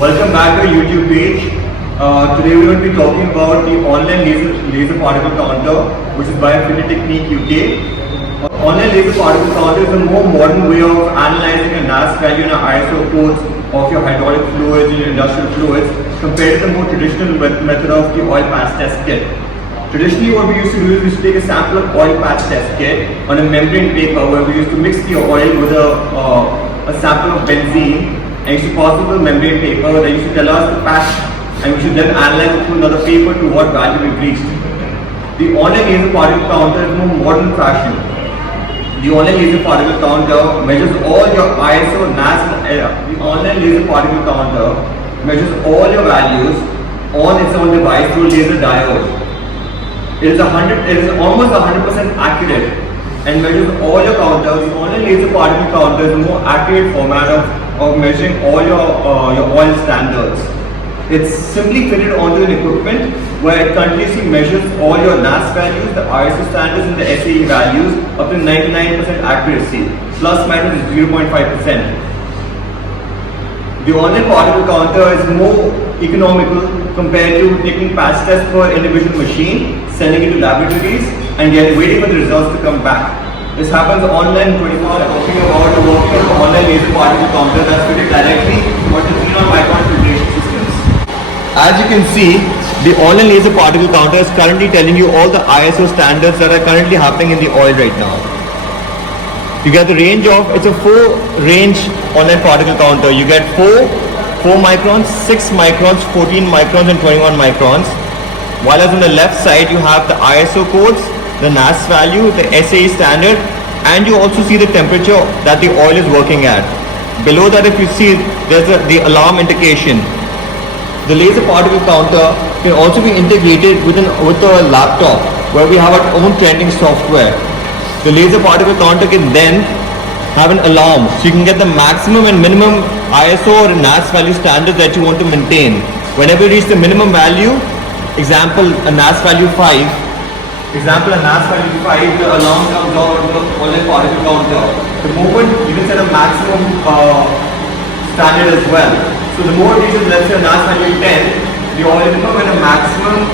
Welcome back to our YouTube page. Today we will be talking about the online laser particle counter, which is by Affinity Technique UK. Online laser particle counter is a more modern way of analyzing a NAS value and ISO codes of your hydraulic fluids and industrial fluids compared to the more traditional method of the oil patch test kit. Traditionally, what we used to do is we used to take a sample of oil patch test kit on a membrane paper where we used to mix the oil with a sample of benzene and used to pass it to the membrane paper that used to tell us the patch, and we should then analyze it through another paper to what value we've reached. The online laser particle counter is more modern fashion. The online laser particle counter measures all your ISO, NAS and error. The online laser particle counter measures all your values on its own device through a laser diode. It is almost 100% accurate and measures all your counters. The online laser particle counter is a more accurate format of measuring all your oil standards. It's simply fitted onto an equipment where it continuously measures all your NAS values, the ISO standards and the SAE values up to 99% accuracy, plus minus 0.5%. The online particle counter is more economical compared to taking patch tests for individual machine, sending it to laboratories and waiting for the results to come back. This happens online 24 hours. Talking about the working of the online laser particle counter that's fitted directly onto xenon micron filtration systems. As you can see, the online laser particle counter is currently telling you all the ISO standards that are currently happening in the oil right now. You get the range of, it's a 4-range online particle counter. You get 4 microns, 6 microns, 14 microns and 21 microns. While as on the left side you have the ISO codes, the NAS value, the SAE standard, and you also see the temperature that the oil is working at. Below that, if you see, there's the alarm indication. The laser particle counter can also be integrated with a laptop where we have our own trending software. The laser particle counter can then have an alarm, so you can get the maximum and minimum ISO or NAS value standards that you want to maintain. Whenever you reach the minimum value, example a NAS value 5, the alarm comes out on the online particle counter. The moment you can set a maximum standard as well. So the more it reaches, let's say a NAS value 10, the oil will come at a maximum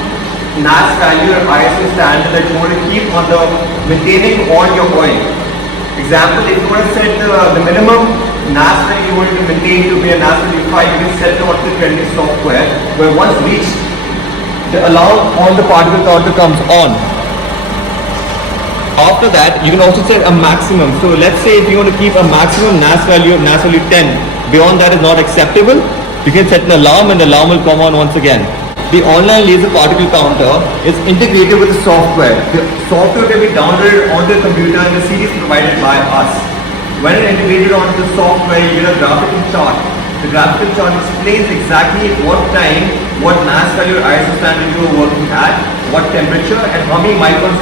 NAS value or ISO standard that you want to keep on the maintaining on your oil. Example, if you want to set the minimum NAS value you want to maintain to be a NAS value 5, you can set it on the trending software where once reached, the alarm on the particle counter comes on. After that, you can also set a maximum. So let's say if you want to keep a maximum NAS value 10, beyond that is not acceptable, you can set an alarm and the alarm will come on once again. The online laser particle counter is integrated with the software. The software can be downloaded onto the computer and the CD is provided by us. When it's integrated onto the software, you get a graphical chart. The graphical chart explains exactly at what time, what NAS value or ISO standard you are working at, what temperature and how many microns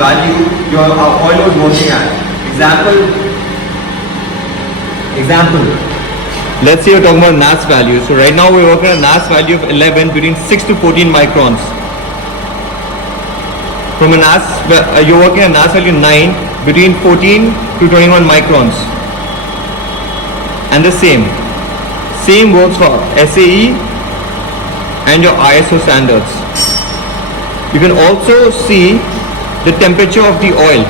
value your oil was working at. Example. Let's say you're talking about NAS value. So right now we're working at a NAS value of 11 between 6 to 14 microns. From a NAS, you're working at a NAS value 9 between 14 to 21 microns. And the same works for SAE and your ISO standards. You can also see the temperature of the oil.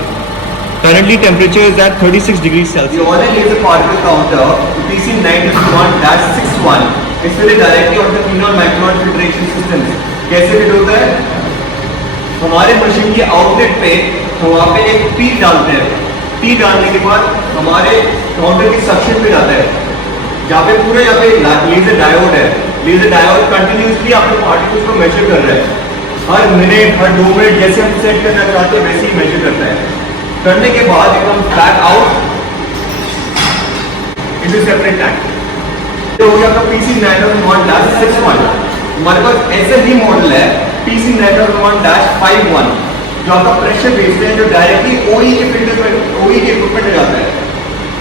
Currently temperature is at 36 degrees Celsius. The online laser particle counter, the PC901-61, is fitted directly on the xenon micron filtration systems. कैसे fit होता है? हमारे machine के outlet पे हम वहाँ पे एक पी डालते हैं. पी डालने के बाद हमारे काउंटर की सक्शन पे जाता है. जहाँ पे पूरा यहाँ पे लेजर डायोड है. लेजर डायोड कंटिन्यूसली अपने पार्टिकल्स को मेजर कर रहा है. हर मिनट, हर 2 मिनट जैसे हम सेट करना चाहते हैं वैसे ही मेजर करता है. करने के बाद एकदम back out into separate tank. तो हो गया आपका PC901-61. हमारे पास ऐसे ही मॉडल है PC901-51 जो आपका प्रेशर बेस्ड है, जो डायरेक्टली ओई के फिल्टर में, ओई के इक्विपमेंट में जाता है.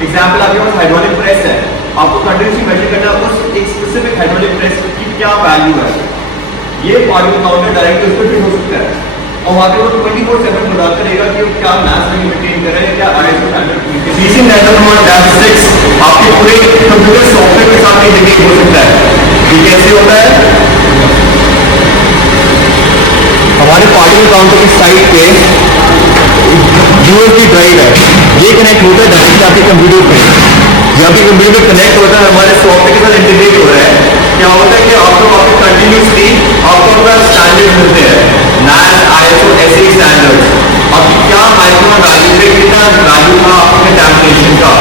एग्जाम्पल आपके पास हाइड्रोलिक प्रेस है, आपको कंटिन्यूसली मेजर करना है उस एक स्पेसिफिक हाइड्रोलिक प्रेस की क्या वैल्यू है. ये पार्टिकल काउंटर डायरेक्टली उस पर फिट हो सकता है और वहाँ पे वो 24/7 बताता रहेगा कि वो क्या NAS वैल्यू मेंटेन कर रहे हैं, क्या ISO स्टैंडर्ड. PC901-6 आपके पूरे कंप्यूटर सॉफ्टवेयर इंटीग्रेट हो सकता है। ये कैसे होता है? हमारे पार्टिकल काउंटर की साइड पे यूएसबी ड्राइव है, ये कनेक्ट होता है डायरेक्टली आपके कंप्यूटर पे। जब आपके कंप्यूटर पे कनेक्ट होता है हमारे सॉफ्टवेयर के साथ इंटीग्रेट हो रहा है, क्या होता है कि आपको वहाँ पे कंटिन्यूसली आपको अपना स्टैंडर्ड मिलते हैं, NAS, ISO, SAE स्टैंडर्ड्स। आपकी क्या माइक्रोन वैल्यू थे, कितना वैल्यू था आपके कंटैमिनेशन का।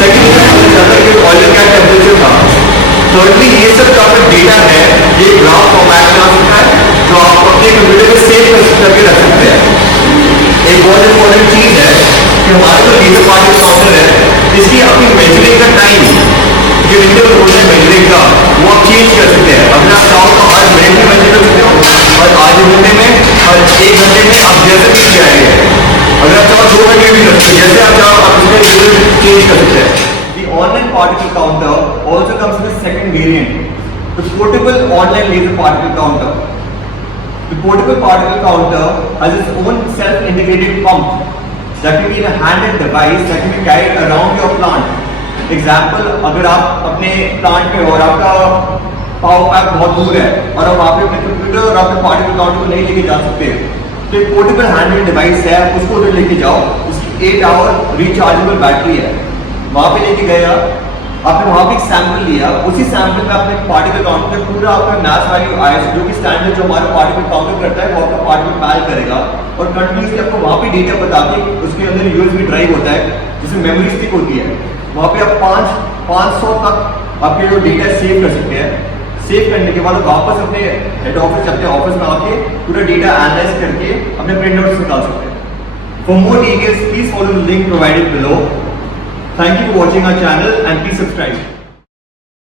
सेकंड पता चलता है कि ऑयल का टेम्परेचर था। thirdly ये सब का डेटा है, ये ग्राफ फॉर्मेट में आ सकता है जो आप अपने कंप्यूटर में सेव करके रख सकते हैं। एक बहुत इंपॉर्टेंट चीज है कि हमारा जो लेजर पार्टिकल काउंटर है, इसकी अपनी मेजरिंग का टाइम, जो इंटरवल होता है मेजरिंग का, वो आप चेंज कर सकते हैं। अगर आप चाहो तो हर मिनट में मेजर कर सकते हो, और आधे घंटे में, और 1 घंटे में, आप जैसे भी जाएंगे। अगर आप चाहो 2 घंटे भी कर सकते हैं, जैसे आप चाहो आप इसमें रिजल्ट चेंज कर सकते हैं। The online particle counter also comes with a second variant, the portable online laser particle counter. The portable particle counter has its own self-integrated pump that can be in a handheld device that can be carried around your plant. Example, अगर आप अपने plant में हो और आपका power pack बहुत दूर है और आप वहाँ पे अपने कंप्यूटर और अपने पार्टिकल काउंटर को नहीं लेके जा सकते, तो एक पोर्टेबल हैंडहेल्ड डिवाइस है, उसको उधर लेके जाओ। उसकी 8 आवर रिचार्जेबल बैटरी है, वहाँ पे लेके गए आपने वहाँ पे एक सैंपल लिया, उसी सैंपल में आपने पार्टिकल काउंटर में पूरा आपका NAS वैल्यू ISO जो कि स्टैंडर्ड जो हमारा पार्टिकल काउंटर करता है, वो आपका पार्टिकल पैल करेगा और कंटिन्यूसली आपको वहाँ पे डेटा बता के, उसके अंदर USB ड्राइव होता है जिसमें मेमोरी स्टिक होती है, वहाँ पे आप 500 तक आपके जो डेटा सेव कर सकते हैं। सेव करने के बाद वापस अपने हेड ऑफिस अपने ऑफिस में आके पूरा डेटा एनालाइज करके अपने प्रिंट आउट्स निकाल सकते हैं। For more details please follow the link provided below. Thank you for watching our channel and please subscribe.